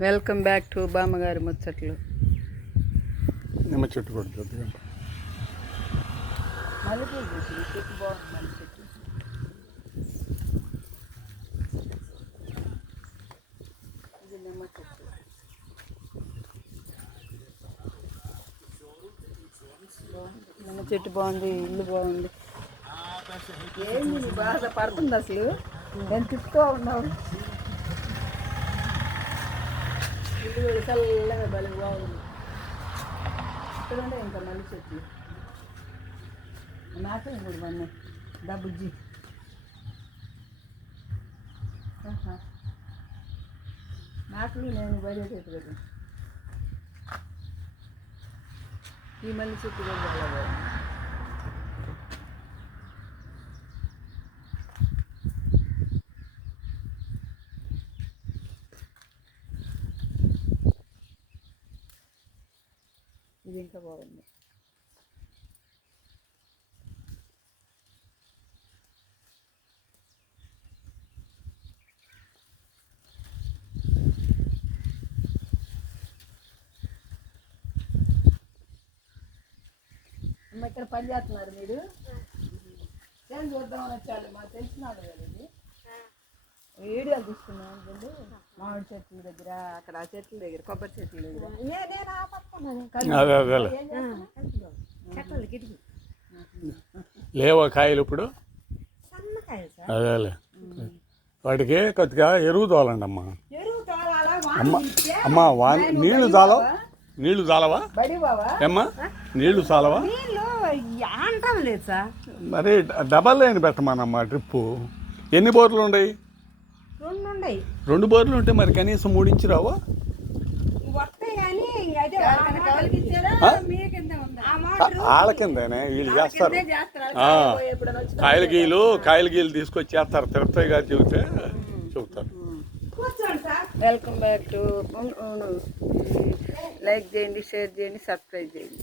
Welcome back to బామ్మగారి ముచ్చట్లు. నిమ్మ చెట్టు కూడా కొద్దిగా మల్లెపూలు చూసి చెట్టు బాగుంది మల్లె చెట్టు ఇది నిమ్మ చెట్టు బాగుంది. ఇల్లు బాగుంది. ఏంది నీ బాధ పడుతుంది అసలు? నేను తిప్పుతూ ఉన్నావు. ఇల్లు కూడా చల్లగా బలి బాగుంది ఇక్కడ ఉండే ఇంకా మల్లె చెట్లు మేకలు కూడా మన్ని డబ్బుజ్జి నాకులు నేను బయట ఈ మళ్ళీ చెట్టు కూడా ఇది ఇంకా బాగుంది. అమ్మ ఇక్కడ పని చేస్తున్నారు మీరు? ఏం చూద్దామని వచ్చారు? మాకు తెలిసినాడు కదా ఇది. వీడియోలు తీసుకున్నాం మామిడి చెట్ల దగ్గర అక్కడ ఆ చెట్ల దగ్గర కొబ్బరి చెట్ల దగ్గర. అదే అదేలే లేవా కాయలు ఇప్పుడు? అదేలే వాటికి కొద్దిగా ఎరువు తోలండి అమ్మా అమ్మ అమ్మ వా నీళ్ళు చాలవా నీళ్ళు చాలవా ఏమ్మా నీళ్ళు చాలవా మరి డబల్ లైన్ పెట్టమానమ్మా ట్రిప్పు. ఎన్ని బోర్లు ఉన్నాయి రెండు ఉన్నాయి రెండు బోర్లు ఉంటే మరి కనీసం మూడించి రావా? వాళ్ళ కిందనే వీళ్ళు చేస్తారు. కాయల గీలు కాయల గీలు తీసుకొచ్చి చేస్తారు తిరుపతి గారు చెబితే చెబుతారు. వెల్కమ్ బ్యాక్ టు లైక్ చేయండి షేర్ చేయండి సబ్స్క్రైబ్ చేయండి.